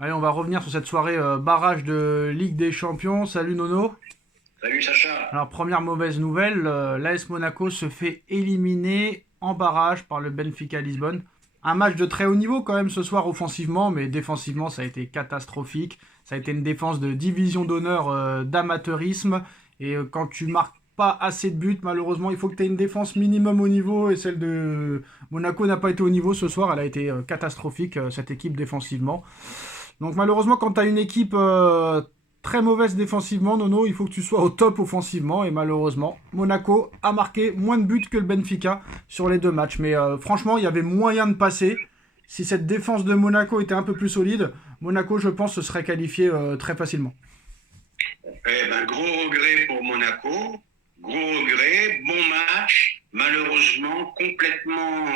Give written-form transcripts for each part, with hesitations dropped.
Allez, on va revenir sur cette soirée barrage de Ligue des Champions. Salut Nono. Salut Sacha. Alors, première mauvaise nouvelle, l'AS Monaco se fait éliminer en barrage par le Benfica Lisbonne. Un match de très haut niveau quand même ce soir offensivement, mais défensivement ça a été catastrophique. Ça a été une défense de division d'honneur d'amateurisme. Et quand tu marques pas assez de buts, malheureusement, il faut que tu aies une défense minimum au niveau. Et celle de Monaco n'a pas été au niveau ce soir. Elle a été catastrophique, cette équipe défensivement. Donc malheureusement, quand tu as une équipe très mauvaise défensivement, Nono, il faut que tu sois au top offensivement. Et malheureusement, Monaco a marqué moins de buts que le Benfica sur les deux matchs. Mais franchement, il y avait moyen de passer. Si cette défense de Monaco était un peu plus solide, Monaco, je pense, se serait qualifié très facilement. Eh ben, gros regret pour Monaco, gros regret, bon match, malheureusement complètement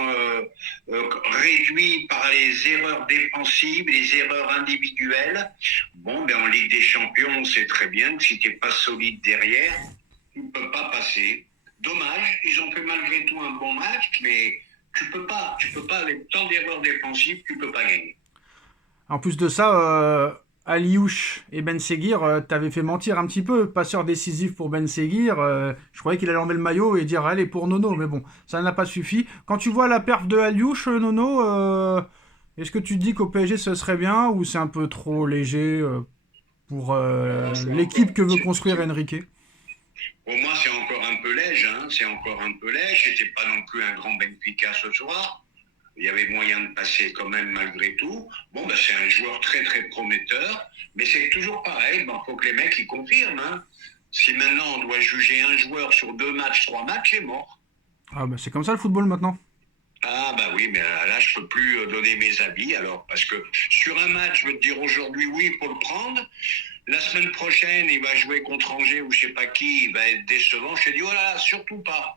réduit par les erreurs défensives, les erreurs individuelles. Bon, ben en Ligue des Champions, on sait très bien que si tu n'es pas solide derrière, tu ne peux pas passer. Dommage, ils ont fait malgré tout un bon match, mais tu peux pas avec tant d'erreurs défensives, tu peux pas gagner. En plus de ça, Aliouche et Ben Seguir, t'avais fait mentir un petit peu. Passeur décisif pour Ben Seguir. Je croyais qu'il allait enlever le maillot et dire allez pour Nono, mais bon, ça n'a pas suffi. Quand tu vois la perf de Aliouche, Nono, est-ce que tu te dis qu'au PSG ce serait bien ou c'est un peu trop léger pour Non, c'est l'équipe encore, que veut construire Enrique? pour moi, c'est encore un peu léger, hein. C'est encore un peu léger. C'était pas non plus un grand Benfica ce soir. Il y avait moyen de passer quand même malgré tout. Bon, ben, c'est un joueur très très prometteur, mais c'est toujours pareil. Bon, faut que les mecs ils confirment, hein. Si maintenant on doit juger un joueur sur deux matchs, trois matchs, c'est mort. Ah bah c'est comme ça le football maintenant. Ah bah oui, mais là je peux plus donner mes avis alors parce que sur un match, je veux te dire aujourd'hui oui, il faut le prendre. La semaine prochaine, il va jouer contre Angers ou je sais pas qui, il va être décevant. Je te dis voilà, surtout pas.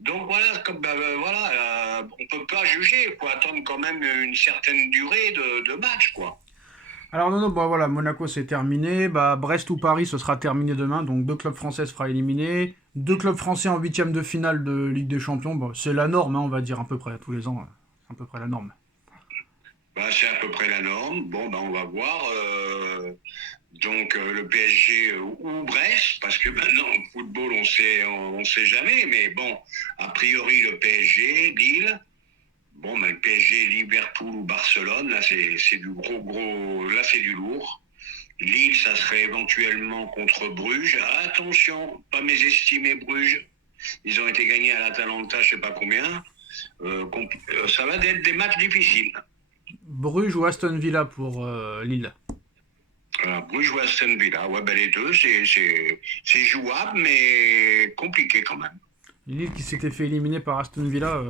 Donc voilà, comme voilà, on peut pas juger. Il faut attendre quand même une certaine durée de match, quoi. Alors non, non, bah voilà, Monaco c'est terminé. Bah, Brest ou Paris ce sera terminé demain. Donc deux clubs français se fera éliminer. Deux clubs français en huitième de finale de Ligue des Champions. Bah, c'est la norme, hein, on va dire à peu près tous les ans. C'est à peu près la norme. Bah, c'est à peu près la norme. Bon, bah, on va voir. Donc le PSG ou Brest, parce que maintenant en football on sait jamais, mais bon, a priori le PSG, Lille. Bon, ben, le PSG, Liverpool ou Barcelone, là, c'est du gros, là, c'est du lourd. Lille, ça serait éventuellement contre Bruges. Attention, pas mésestimer Bruges. Ils ont été gagnés à l'Atalanta, je sais pas combien. Ça va être des matchs difficiles. Bruges ou Aston Villa pour Lille. Bruges ou Aston Villa, ouais, ben les deux, c'est jouable, mais compliqué quand même. Lille qui s'était fait éliminer par Aston Villa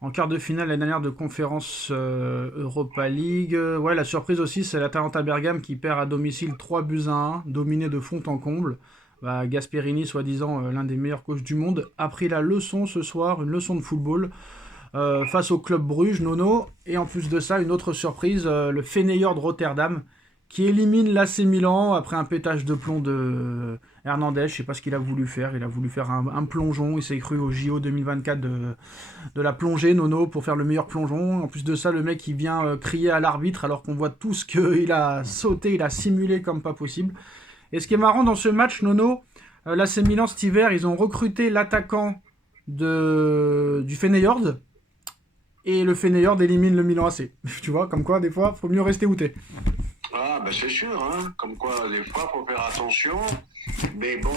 en quart de finale l'année dernière de conférence Europa League. Ouais, la surprise aussi, c'est l'Atalanta Bergame qui perd à domicile 3 buts à 1, dominé de fond en comble. Bah, Gasperini, soi-disant l'un des meilleurs coachs du monde, a pris la leçon ce soir, une leçon de football face au club Bruges, Nono. Et en plus de ça, une autre surprise, le Feyenoord de Rotterdam, qui élimine l'AC Milan après un pétage de plomb de Hernandez. Je sais pas ce qu'il a voulu faire. Il a voulu faire un plongeon. Il s'est cru au JO 2024 de la plongée, Nono, pour faire le meilleur plongeon. En plus de ça, le mec, il vient crier à l'arbitre alors qu'on voit tout ce qu'il a sauté, il a simulé comme pas possible. Et ce qui est marrant dans ce match, Nono, l'AC Milan cet hiver, ils ont recruté l'attaquant du Feyenoord et le Feyenoord élimine le Milan AC. Tu vois, comme quoi, des fois, faut mieux rester où t'es. Ah, ben c'est sûr, hein. Comme quoi, des fois, faut faire attention. Mais bon,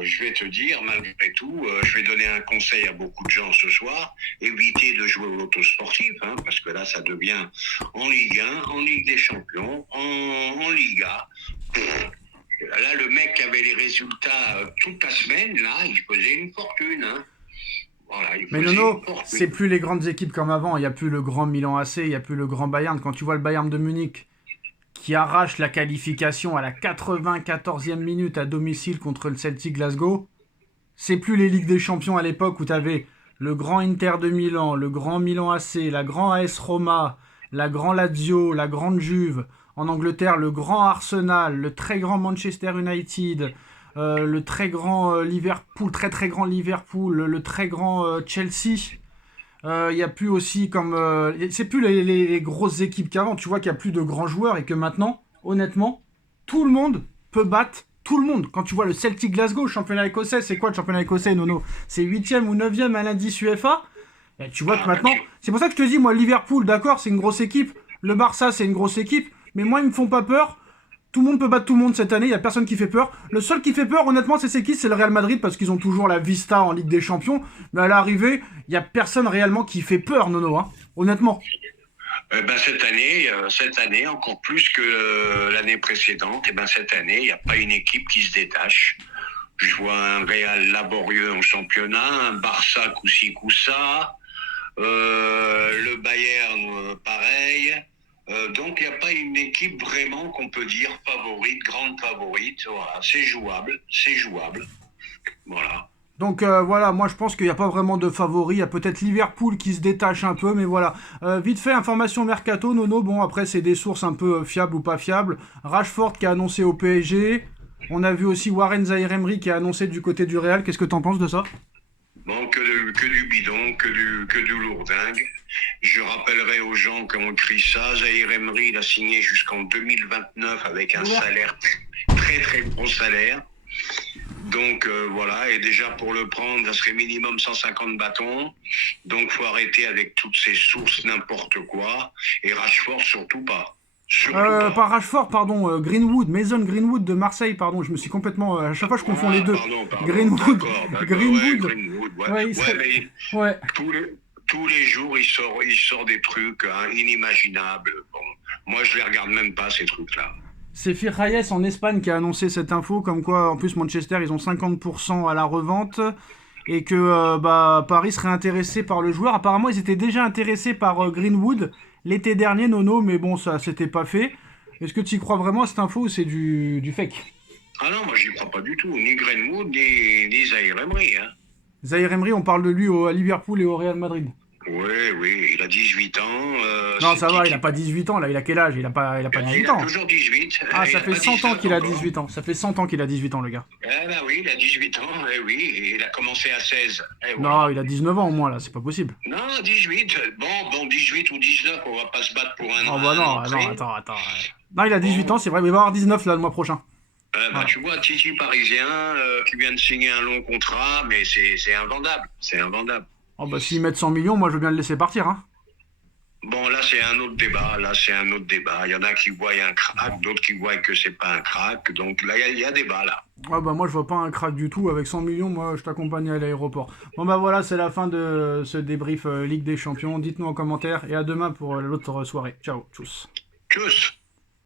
je vais te dire, malgré tout, je vais donner un conseil à beaucoup de gens ce soir. Évitez de jouer au loto sportif, hein, parce que là, ça devient en Ligue 1, en Ligue des Champions, en Liga. Là, le mec qui avait les résultats toute la semaine, là, il faisait une fortune, hein. Voilà, il Mais faisait une Nono, c'est fortune. plus les grandes équipes comme avant. Il n'y a plus le grand Milan AC, il n'y a plus le grand Bayern. Quand tu vois le Bayern de Munich qui arrache la qualification à la 94e minute à domicile contre le Celtic Glasgow, c'est plus les Ligues des Champions à l'époque où tu avais le grand Inter de Milan, le grand Milan AC, la grand AS Roma, la grand Lazio, la grande Juve. En Angleterre, le grand Arsenal, le très grand Manchester United, le très grand Liverpool, très très grand Liverpool, le très grand Chelsea. Il y a plus aussi comme... c'est plus les grosses équipes qu'avant. Tu vois qu'il y a plus de grands joueurs et que maintenant, honnêtement, tout le monde peut battre tout le monde. Quand tu vois le Celtic Glasgow, championnat écossais, c'est quoi le championnat écossais, Nono? C'est 8e ou 9e à l'indice UEFA. Et tu vois que maintenant... C'est pour ça que je te dis, moi, Liverpool, d'accord, c'est une grosse équipe. Le Barça, c'est une grosse équipe. Mais moi, ils me font pas peur. Tout le monde peut battre tout le monde cette année, il n'y a personne qui fait peur. Le seul qui fait peur, honnêtement, c'est qui? C'est le Real Madrid, parce qu'ils ont toujours la vista en Ligue des Champions. Mais à l'arrivée, il n'y a personne réellement qui fait peur, Nono, hein. Honnêtement. Cette année, encore plus que l'année précédente, cette année, il n'y a pas une équipe qui se détache. Je vois un Real laborieux en championnat, un Barça coup-ci coup-ça, le Bayern pareil. Donc il n'y a pas une équipe vraiment qu'on peut dire favorite, grande favorite. Voilà, c'est jouable. Voilà. Donc voilà, moi je pense qu'il n'y a pas vraiment de favori. Il y a peut-être Liverpool qui se détache un peu, mais voilà. Vite fait, information mercato, Nono. Bon, après, c'est des sources un peu fiables ou pas fiables. Rashford qui a annoncé au PSG. On a vu aussi Warren Zaïre-Emery qui a annoncé du côté du Real. Qu'est-ce que t'en penses de ça? Bon, que du bidon, que du lourdingue. Je rappellerai aux gens qui ont écrit ça, Zaïre Emery, il a signé jusqu'en 2029 avec un salaire, très très gros salaire. Donc voilà, et déjà pour le prendre, ça serait minimum 150 bâtons. Donc faut arrêter avec toutes ces sources n'importe quoi. Et Rashford surtout pas. Pas Rashford, pardon, Greenwood, Mason Greenwood de Marseille, pardon, je me suis complètement... à chaque fois je confonds les deux. Pardon, Greenwood, d'accord, Greenwood. Ouais, Greenwood, Ouais, mais ouais. tous les jours il sort des trucs inimaginables. Bon, moi je les regarde même pas ces trucs-là. C'est Firayes en Espagne qui a annoncé cette info, comme quoi en plus Manchester ils ont 50% à la revente et que Paris serait intéressé par le joueur. Apparemment ils étaient déjà intéressés par Greenwood l'été dernier, Nono, mais bon ça s'était pas fait. Est-ce que tu y crois vraiment à cette info ou c'est du fake? Ah non, moi j'y crois pas du tout, ni Greenwood ni Zaïre Emery. Hein. Zaïre Emery, on parle de lui à Liverpool et au Real Madrid. Oui, il a 18 ans. Non, ça va, il a pas 18 ans, là, il a quel âge? Il a pas 18 il ans. a toujours 18. Ah, ça fait 100 ans qu'il a encore. 18 ans. Ça fait 100 ans qu'il a 18 ans, le gars. Ah bah oui, il a 18 ans, oui, et il a commencé à 16. Non, il a 19 ans au moins, là, c'est pas possible. Non, 18. Bon, 18 ou 19, on va pas se battre pour un Oh an. bah non, attends. Non, il a 18 ans, c'est vrai, mais il va avoir 19 là le mois prochain. Voilà. Tu vois, Titi parisien qui vient de signer un long contrat, mais c'est invendable. C'est invendable. Oh bah s'ils mettent 100 millions, moi je veux bien le laisser partir, hein. Bon, là, c'est un autre débat. Il y en a qui voient un crack, d'autres qui voient que c'est pas un crack. Donc là, il y a débat, là. Ah bah moi je vois pas un crack du tout, avec 100 millions, moi je t'accompagne à l'aéroport. Bon bah voilà, c'est la fin de ce débrief Ligue des Champions. Dites-nous en commentaire et à demain pour l'autre soirée. Ciao, tchuss. Tchuss.